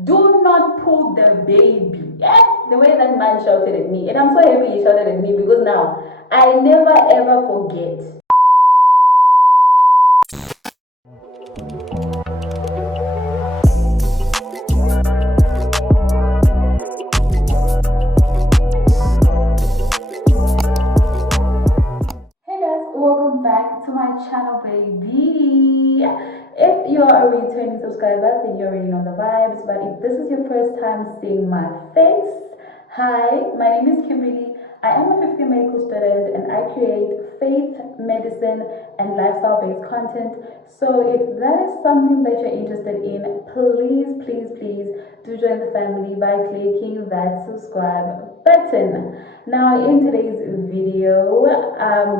Do not pull the baby. The way that man shouted at me. And I'm so happy he shouted at me because now I never ever forget. Hey guys, welcome back to my channel, baby. If you're a returning subscriber, then you already know the vibes. But if this is your first time seeing my face, hi, my name is Kimberly. I am a fifth year medical student and I create faith, medicine, and lifestyle based content. So if that is something that you're interested in, please do join the family by clicking that subscribe button. Now, in today's video,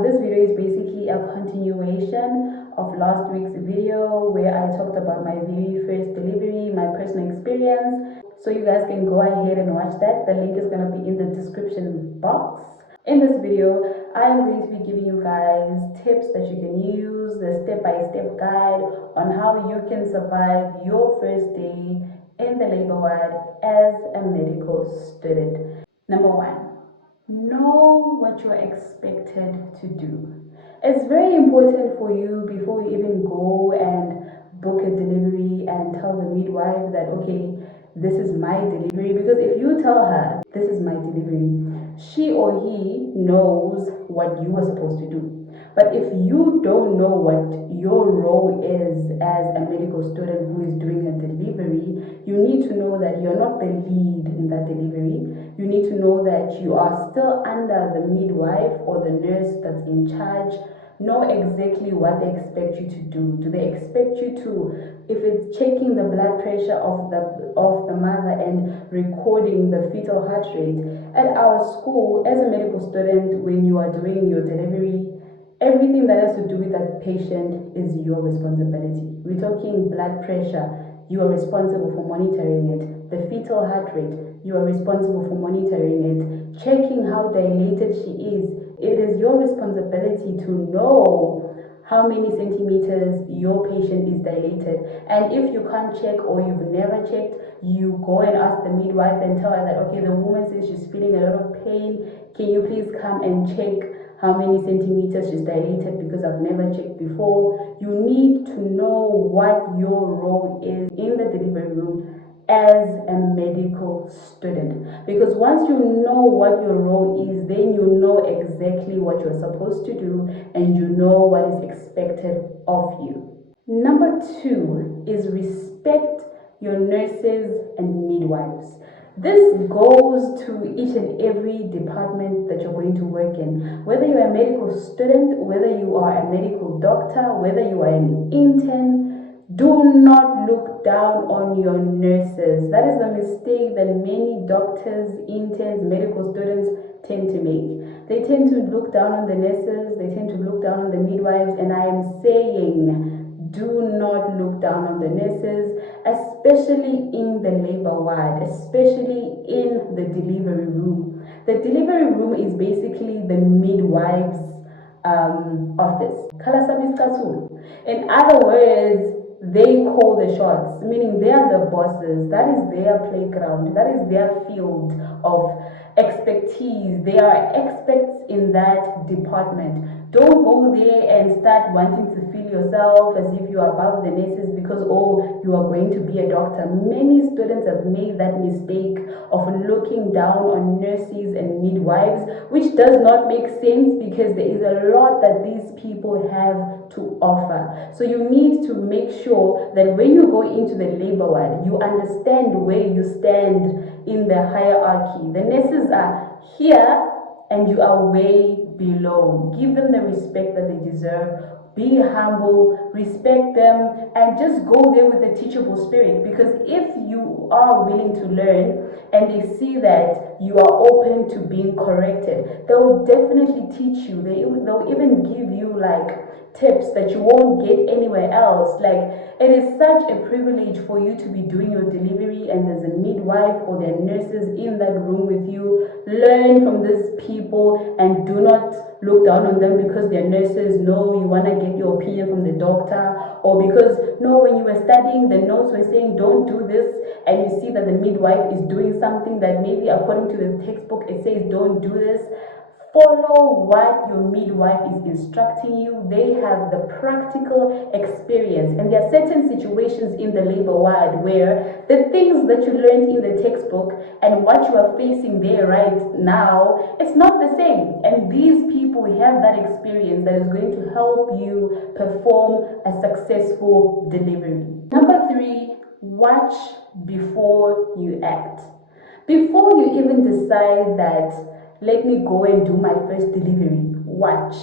this video is basically a continuation of last week's video where I talked about my very first delivery, my personal experience. So you guys can go ahead and watch that. The link is going to be in the description box. In this video, I'm going to be giving you guys tips that you can use, the step-by-step guide on how you can survive your first day in the labor ward as a medical student. Number one, know what you're expected to do. It's very important for you before you even go and book a delivery and tell the midwife that, okay, this is my delivery. Because if you tell her, this is my delivery, she or he knows what you are supposed to do. But if you don't know what your role is as a medical student who is doing a delivery, you need to know that you're not the lead in that delivery. You need to know that you are still under the midwife or the nurse that's in charge. Know exactly what they expect you to do. Do they expect you to, if it's checking the blood pressure of the mother and recording the fetal heart rate? At our school, as a medical student, when you are doing your delivery, everything that has to do with that patient is your responsibility. We're talking blood pressure, you are responsible for monitoring it. The fetal heart rate, you are responsible for monitoring it. Checking how dilated she is, it is your responsibility to know how many centimeters your patient is dilated. And if you can't check or you've never checked, you go and ask the midwife and tell her that, okay, the woman says she's feeling a lot of pain. Can you please come and check how many centimeters she's dilated, because I've never checked before. You need to know what your role is in the delivery room as a medical student, because once you know what your role is, then you know exactly what you're supposed to do and you know what is expected of you. Number two is respect your nurses and midwives. This goes to each and every department that you're going to work in. Whether you're a medical student, whether you are a medical doctor, whether you are an intern, do not look down on your nurses. That is the mistake that many doctors, interns, medical students tend to make. They tend to look down on the nurses, they tend to look down on the midwives, and I am saying, do not look down on the nurses, especially in the labor ward, especially in the delivery room. The delivery room is basically the midwife's office. In other words, they call the shots, meaning they are the bosses. That is their playground, that is their field of expertise. They are experts in that department. Don't go there and start wanting to feel yourself as if you are above the nurses because, oh, you are going to be a doctor. Many students have made that mistake of looking down on nurses and midwives, which does not make sense because there is a lot that these people have to offer. So you need to make sure that when you go into the labor ward, you understand where you stand in the hierarchy. The nurses are here and you are way below. Give them the respect that they deserve. Be humble, respect them, and just go there with a teachable spirit. Because if you are willing to learn and they see that you are open to being corrected, they'll definitely teach you. They'll even give you like tips that you won't get anywhere else. Like, it is such a privilege for you to be doing your delivery and there's a midwife or there are nurses in that room with you. Learn from these people and do not look down on them because they're nurses. No, you want to get your opinion from the doctor, or because no, when you were studying, the notes were saying don't do this, and you see that the midwife is doing something that maybe according to the textbook it says don't do this. Follow what your midwife is instructing you. They have the practical experience, and there are certain situations in the labor ward where the things that you learned in the textbook and what you are facing there right now, it's not the same. And these people have that experience that is going to help you perform a successful delivery. Number 3, watch before you act. Before you even decide that let me go and do my first delivery, watch.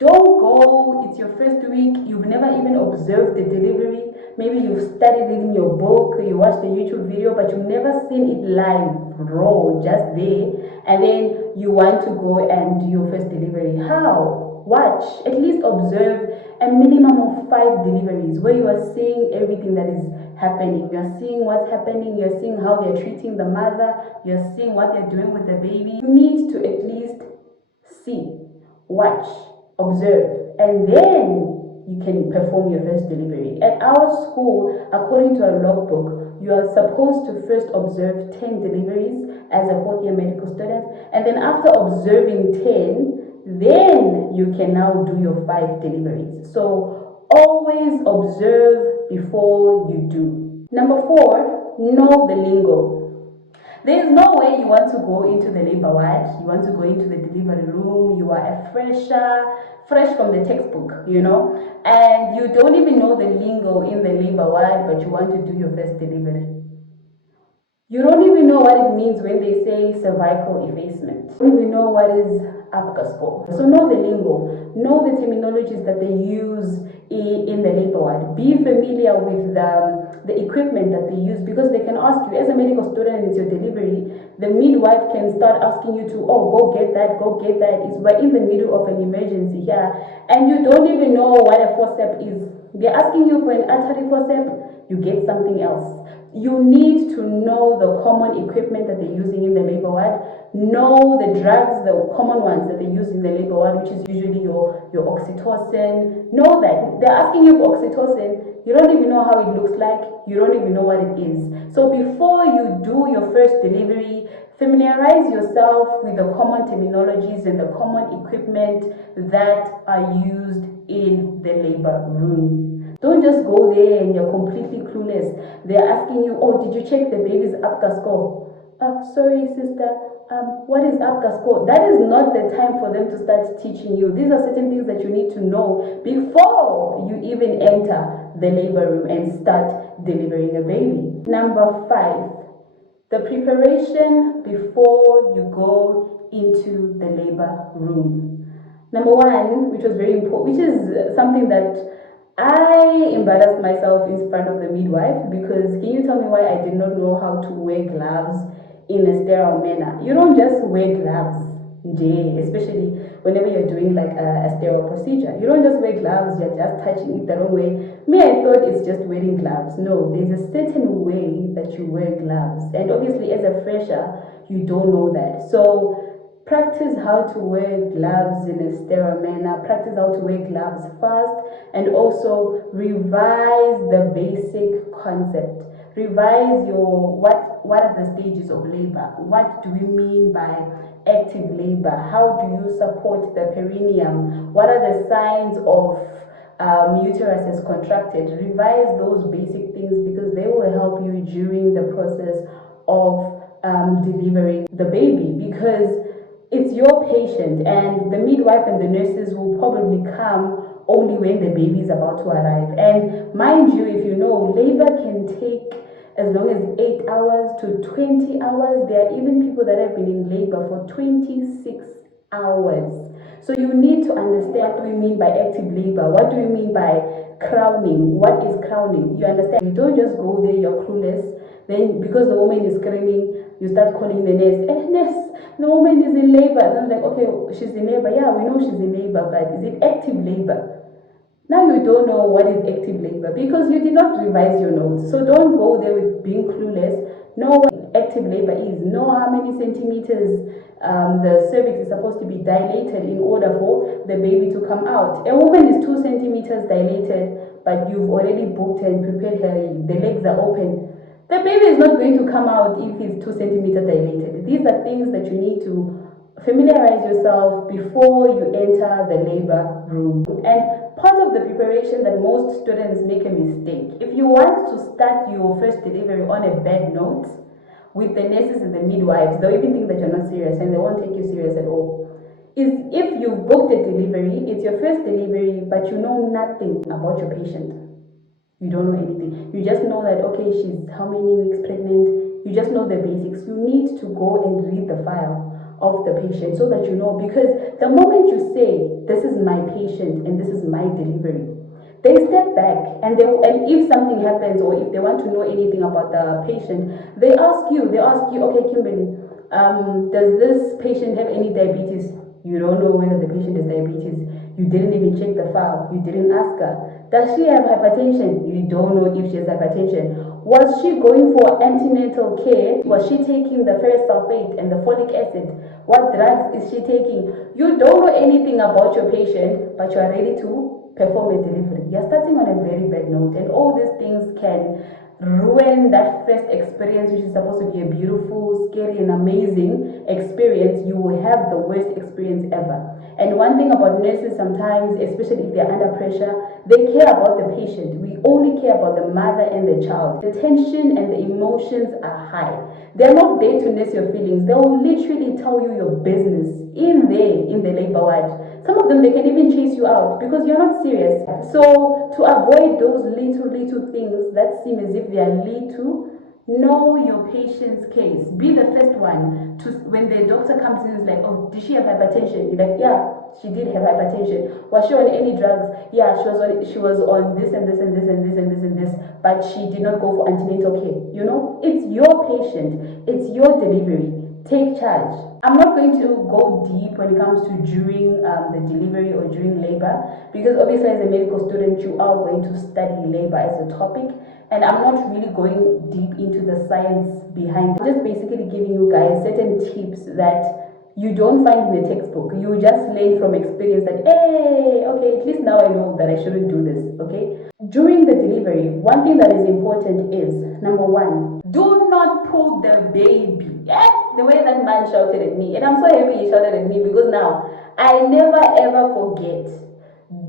Don't go, it's your first week, you've never even observed the delivery. Maybe you've studied it in your book, you watched the YouTube video, but you've never seen it live, raw, just there. And then you want to go and do your first delivery. How? Watch, at least observe a minimum of 5 deliveries where you are seeing everything that is happening. You're seeing what's happening, you're seeing how they're treating the mother, you're seeing what they're doing with the baby. You need to at least see, watch, observe, and then you can perform your first delivery. At our school, according to our logbook, you are supposed to first observe 10 deliveries as a 4th-year medical student, and then after observing 10, then you can now do your 5 deliveries. So always observe before you do. Number 4, know the lingo. There is no way you want to go into the labor ward, you want to go into the delivery room, you are a fresh from the textbook, and you don't even know the lingo in the labor ward, but you want to do your first delivery. You don't even know what it means when they say cervical effacement. You don't even know what is APGAR. So know the lingo, know the terminologies that they use in the labor ward. Be familiar with the equipment that they use, because they can ask you, as a medical student, it's your delivery, the midwife can start asking you to, go get that. We're in the middle of an emergency here, and you don't even know what a forceps is. They're asking you for an artery forceps, you get something else. You need to know the common equipment that they're using in the labor ward, know the drugs, the common ones that they use in the labor ward, which is usually your oxytocin. Know that. They're asking you for oxytocin, you don't even know how it looks like, you don't even know what it is. So before you do your first delivery, familiarize yourself with the common terminologies and the common equipment that are used in the labor room. Don't just go there and you're completely clueless. They're asking you, did you check the baby's APGAR score? Sorry, sister, what is APGAR score? That is not the time for them to start teaching you. These are certain things that you need to know before you even enter the labor room and start delivering a baby. Number 5, the preparation before you go into the labor room. Number 1, which was very important, which is something that I embarrassed myself in front of the midwife, because can you tell me why I did not know how to wear gloves in a sterile manner? You don't just wear gloves, especially whenever you're doing like a sterile procedure. You don't just wear gloves, you're just touching it the wrong way. I thought it's just wearing gloves. No, there's a certain way that you wear gloves. And obviously as a fresher, you don't know that. So practice how to wear gloves in a sterile manner, practice how to wear gloves fast, and also revise the basic concept. Revise your what are the stages of labor? What do we mean by active labor? How do you support the perineum? What are the signs of uterus is contracted? Revise those basic things, because they will help you during the process of delivering the baby, because it's your patient, and the midwife and the nurses will probably come only when the baby is about to arrive. And mind you, if you know, labor can take as long as 8 hours to 20 hours. There are even people that have been in labor for 26 hours. So you need to understand what do we mean by active labor, what do we mean by crowning, what is crowning. You understand? You don't just go there, you're clueless. Then because the woman is screaming, you start calling the nurse. Nurse, the woman is in labor. Then like, okay, she's in labor. Yeah, we know she's in labor, but is it active labor? Now you don't know what is active labor because you did not revise your notes. So don't go there with being clueless. Know what active active labor is, know how many centimeters the cervix is supposed to be dilated in order for the baby to come out. A woman is 2 centimeters dilated, but you've already booked and prepared her, the legs are open. The baby is not going to come out if it's 2 centimeters dilated. These are things that you need to familiarize yourself before you enter the labor room. And part of the preparation that most students make a mistake. If you want to start your first delivery on a bad note with the nurses and the midwives, they'll even think that you're not serious and they won't take you serious at all. Is if you've booked a delivery, it's your first delivery, but you know nothing about your patient. You don't know anything. You just know that, okay, she's how many weeks pregnant. You just know the basics. You need to go and read the file of the patient so that you know, because the moment you say, this is my patient and this is my delivery, they step back and if something happens or if they want to know anything about the patient, they ask you, okay, Kimberly, does this patient have any diabetes? You don't know whether the patient has diabetes. You didn't even check the file. You didn't ask her. Does she have hypertension? You don't know if she has hypertension. Was she going for antenatal care? Was she taking the ferrous sulfate and the folic acid? What drugs is she taking? You don't know anything about your patient, but you are ready to perform a delivery. You're starting on a very bad note, and all these things can ruin that first experience, which is supposed to be a beautiful, scary, and amazing experience. You will have the worst experience ever. And one thing about nurses, sometimes, especially if they're under pressure, they care about the patient. We only care about the mother and the child. The tension and the emotions are high. They're not there to nurse your feelings. They will literally tell you your business in the labor ward. Some of them, they can even chase you out because you're not serious. So to avoid those little things that seem as if they are little, know your patient's case. Be the first one to, when the doctor comes in, is like, oh, did she have hypertension? You're like, yeah, she did have hypertension. Was she on any drugs? Yeah, she was on this and this and this and this and this and this, but she did not go for antenatal care. You know, it's your patient, it's your delivery. Take charge. I'm not going to go deep when it comes to during the delivery or during labor, because obviously as a medical student you are going to study labor as a topic, and I'm not really going deep into the science behind it. I'm just basically giving you guys certain tips that you don't find in a textbook. You just learn from experience that, hey, okay, at least now I know that I shouldn't do this, okay? During the delivery, one thing that is important is, number one, do not pull the baby. The way that man shouted at me, and I'm so happy he shouted at me, because now I never ever forget.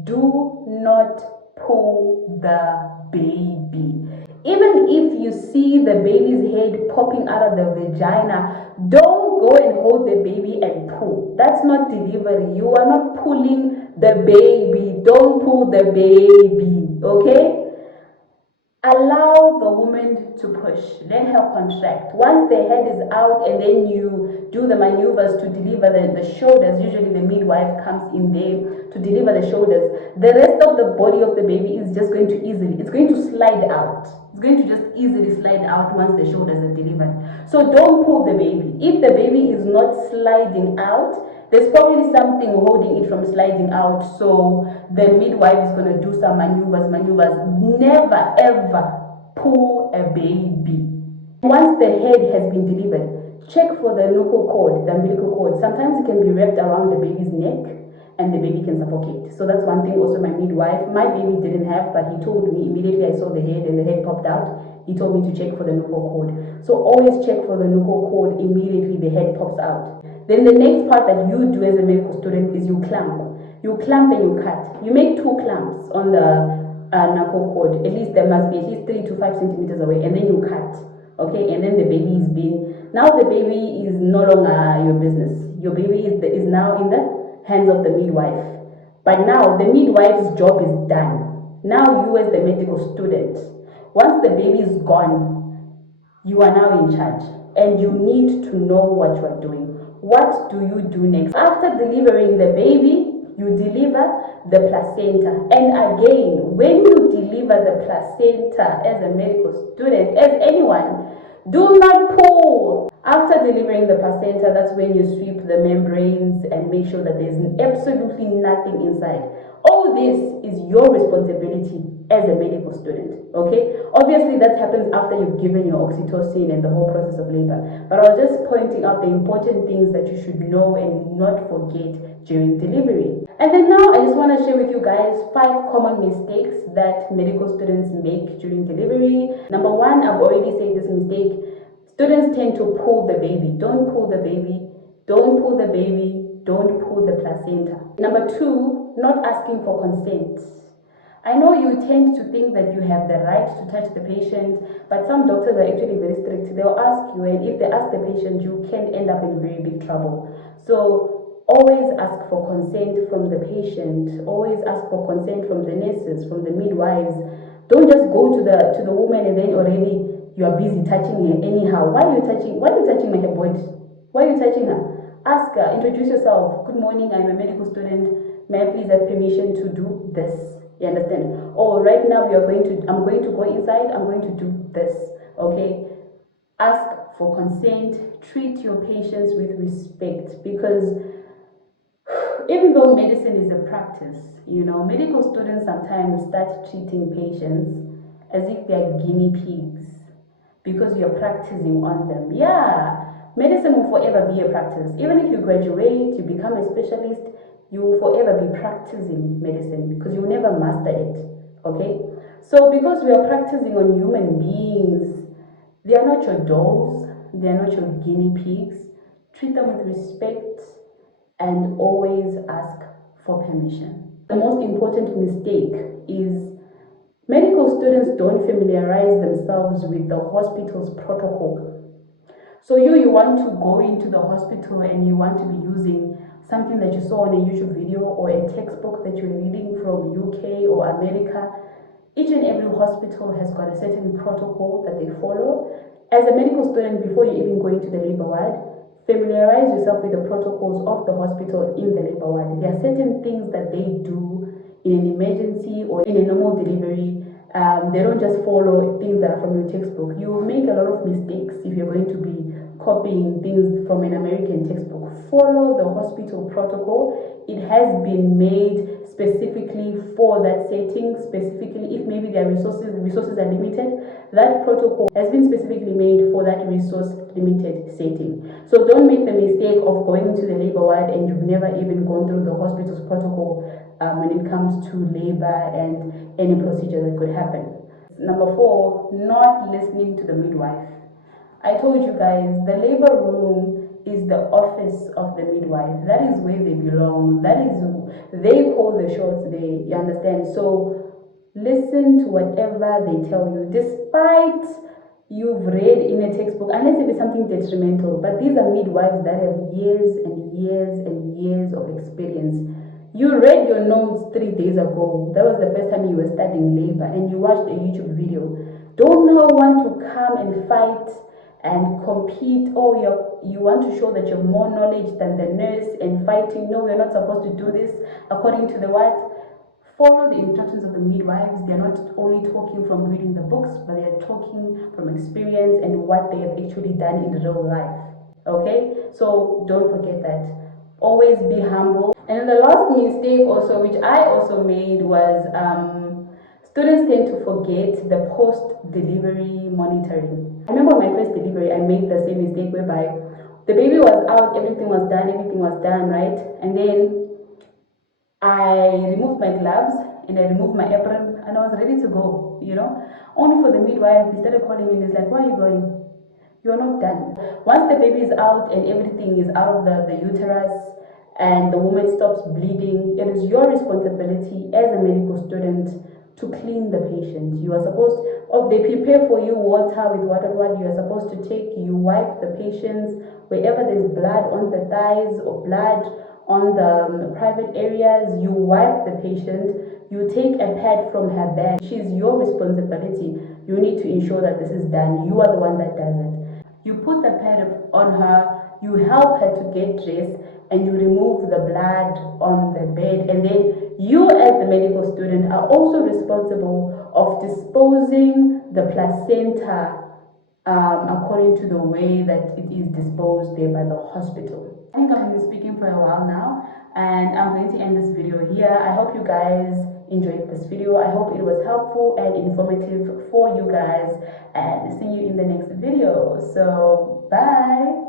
Do not pull the baby. Even if you see the baby's head popping out of the vagina, don't go and hold the baby and pull. That's not delivery. You are not pulling the baby. Don't pull the baby, okay? Allow the woman to push. Let her contract. Once the head is out, and then you do the maneuvers to deliver the shoulders, usually the midwife comes in there to deliver the shoulders. The rest of the body of the baby is just going to it's going to slide out. It's going to just easily slide out once the shoulders are delivered. So don't pull the baby. If the baby is not sliding out, there's probably something holding it from sliding out. So the midwife is going to do some maneuvers. Never ever pull a baby. Once the head has been delivered, check for the nuchal cord, the umbilical cord. Sometimes it can be wrapped around the baby's neck and the baby can suffocate. So that's one thing also my baby didn't have, but he told me immediately I saw the head and the head popped out. He told me to check for the nuchal cord. So always check for the nuchal cord immediately the head pops out. Then the next part that you do as a medical student is you clamp. You clamp and you cut. You make 2 clamps on the knuckle cord. At least there must be at least 3 to 5 centimeters away, and then you cut. Okay, and then the baby is being. Now the baby is no longer your business. Your baby is now in the hands of the midwife. But now the midwife's job is done. Now you as the medical student, once the baby is gone, you are now in charge, and you need to know what you are doing. What do you do next? After delivering the baby, you deliver the placenta. And again, when you deliver the placenta as a medical student, as anyone, do not pull. After delivering the placenta, that's when you sweep the membranes and make sure that there's absolutely nothing inside. All this is your responsibility as a medical student, okay? Obviously, that happens after you've given your oxytocin and the whole process of labor. But I was just pointing out the important things that you should know and not forget during delivery. And then now I just want to share with you guys 5 common mistakes that medical students make during delivery. Number 1, I've already said this mistake. Students tend to pull the baby. Don't pull the baby. Don't pull the baby. Don't pull the placenta. Number 2, not asking for consent. I know you tend to think that you have the right to touch the patient, but some doctors are actually very strict. They'll ask you, and if they ask the patient, you can end up in very big trouble. So always ask for consent from the patient. Always ask for consent from the nurses, from the midwives. Don't just go to the woman and then already you are busy touching her anyhow. Why are you touching her body? Why are you touching her? Ask her, introduce yourself. Good morning, I'm a medical student. May I please have permission to do this? You understand? Oh, right now I'm going to go inside, I'm going to do this. Okay? Ask for consent. Treat your patients with respect, because even though medicine is a practice, medical students sometimes start treating patients as if they are guinea pigs because you're practicing on them. Yeah, medicine will forever be a practice. Even if you graduate, you become a specialist, you will forever be practicing medicine because you will never master it. Okay? So because we are practicing on human beings, they are not your dolls, they are not your guinea pigs. Treat them with respect and always ask for permission. The most important mistake is medical students don't familiarize themselves with the hospital's protocol. So you want to go into the hospital and you want to be using something that you saw on a YouTube video or a textbook that you're reading from UK or America. Each and every hospital has got a certain protocol that they follow. As a medical student, before you even go into the labor ward, familiarize yourself with the protocols of the hospital in the labor ward. There are certain things that they do in an emergency or in a normal delivery. They don't just follow things that are from your textbook. You will make a lot of mistakes if you're going to be copying things from an American textbook. Follow the hospital protocol. It has been made specifically for that setting, specifically if maybe their resources are limited. That protocol has been specifically made for that resource limited setting. So don't make the mistake of going to the labor ward and you've never even gone through the hospital's protocol when it comes to labor and any procedure that could happen. Number 4, not listening to the midwife. I told you guys, the labor room is the office of the midwife. That is where they belong. They call the shots there, you understand? So listen to whatever they tell you, despite you've read in a textbook, unless it is something detrimental. But these are midwives that have years and years and years of experience. You read your notes 3 days ago. That was the first time you were studying labor and you watched a YouTube video. Don't now want to come and fight and compete. Oh, you want to show that you have more knowledge than the nurse and fighting. No, we're not supposed to do this according to the what? Follow the instructions of the midwives. They're not only talking from reading the books, but they're talking from experience and what they have actually done in real life. Okay? So don't forget that. Always be humble. And then the last mistake also, which I also made, was students tend to forget the post-delivery monitoring. I remember my first delivery, I made the same mistake whereby the baby was out, everything was done, right? And then I removed my gloves and I removed my apron and I was ready to go, Only for the midwife, he started calling me and he's like, where are you going? You're not done. Once the baby is out and everything is out of the uterus and the woman stops bleeding, it is your responsibility as a medical student to clean the patient. You are supposed, they prepare for you water with what you are supposed to take. You wipe the patients wherever there's blood on the thighs or blood on the private areas. You wipe the patient. You take a pad from her bag. She's your responsibility. You need to ensure that this is done. You are the one that does it. You put the pad on her, you help her to get dressed, and you remove the blood on the bed. And then you as the medical student are also responsible of disposing the placenta according to the way that it is disposed there by the hospital. I think I've been speaking for a while now, and I'm going to end this video here. I hope you guys enjoyed this video. I hope it was helpful and informative for you guys, and see you in the next video. So bye.